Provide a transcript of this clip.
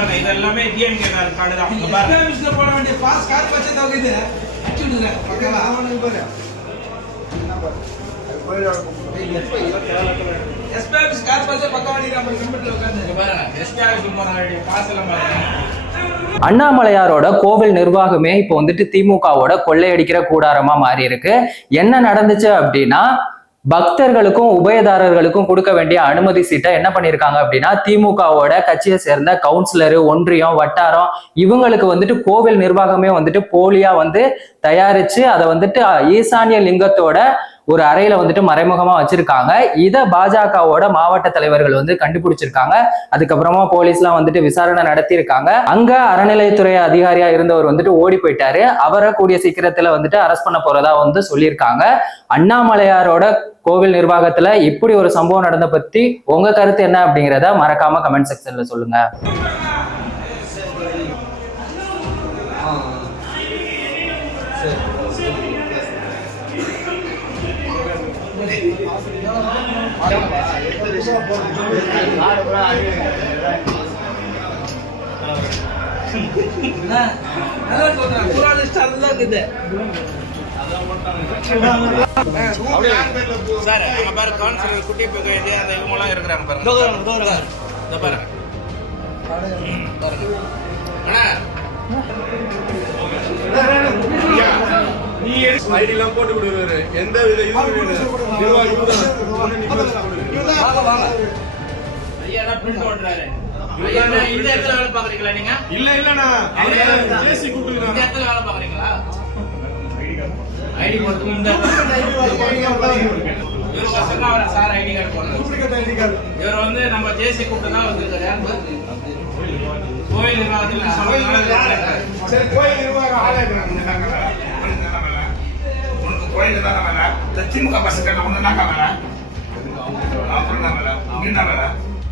பாருங்க இது எல்லாமே டிஎம்கே கார்டு தான். இங்க பாருங்க மிஸ்ல போட வேண்டிய பாஸ் கார்டு பச்சை தவிர அடிச்சுடுங்க பக்கவா அவனுக்கு பாரு என்ன பாரு எஸ்பிஎஸ் கார்டு பச்சை பக்கவாடி நம்ம கம்ப்யூட்டர்ல உட்கார்ந்து இங்க பாருங்க எஸ்பிஆருக்கு போற வேண்டிய பாஸ் எல்லாம் பாருங்க. அண்ணாமலையாரோட கோவில் நிர்வாகமே இப்போ வந்துட்டு திமுகவோட கொள்ளையடிக்கிற கூடாரமா மாறி இருக்கு. என்ன நடந்துச்சு அப்படின்னா, பக்தர்களுக்கும் உபயதாரர்களுக்கும் கொடுக்க வேண்டிய அனுமதி சீட்டை என்ன பண்ணிருக்காங்க அப்படின்னா, திமுகவோட கட்சியை சேர்ந்த கவுன்சிலர், ஒன்றியம், வட்டாரம் இவங்களுக்கு வந்துட்டு கோவில் நிர்வாகமே வந்துட்டு போலியா வந்து தயாரிச்சு அதை வந்துட்டு ஈசானிய லிங்கத்தோட ஒரு அறையில வந்துட்டு மறைமுகமா வச்சிருக்காங்க. இத பாஜகவோட மாவட்ட தலைவர்கள் வந்து கண்டுபிடிச்சிருக்காங்க. அதுக்கப்புறமா போலீஸ்லாம் வந்துட்டு விசாரணை நடத்தியிருக்காங்க. அங்க அறநிலையத்துறை அதிகாரியா இருந்தவர் வந்துட்டு ஓடி போயிட்டாரு. அவரை கூடிய சீக்கிரத்துல வந்துட்டு அரெஸ்ட் பண்ண போறதா வந்து சொல்லியிருக்காங்க. அண்ணாமலையாரோட கோவில் நிர்வாகத்துல இப்படி ஒரு சம்பவம் நடந்த பத்தி உங்க கருத்து என்ன அப்படிங்கிறத மறக்காம கமெண்ட் செக்ஷன்ல சொல்லுங்க. சார் அங்க பாரு கவுன்சிலர் குட்டி பேஜ் அந்த இவங்க எல்லாம் இருக்கிறாங்க பாருங்க. இந்த பாருங்க அண்ணா நீ ஐடி எல்லாம் போட்டு கொடுக்குறாரு. எந்த வித நிர்வாகி ஐயா நான் பிரிண்ட் ஓடுறாரு. ஐயா இந்த இடத்துல வேலை பாக்குறீங்களா நீங்க? இல்ல இல்லண்ணா ஏசி கூப்பிட்டுக்கிறாங்க. இந்த இடத்துல வேலை பாக்குறீங்களா? ஐடி போட்டு இந்த இவரு பசங்க அவர சார் ஐடி கார்டு போடுறாரு. இவர் வந்து நம்ம ஜேசி கூப்பிட்டு தான் வந்திருக்காரு. கோயில் நிர்வாகத்தில் சரி கோயில் நிர்வாகம் ஆளே இருக்காங்க. கோயில் நிர்வாகம் திமுக பசங்க ஒண்ணு நாங்க வேலை.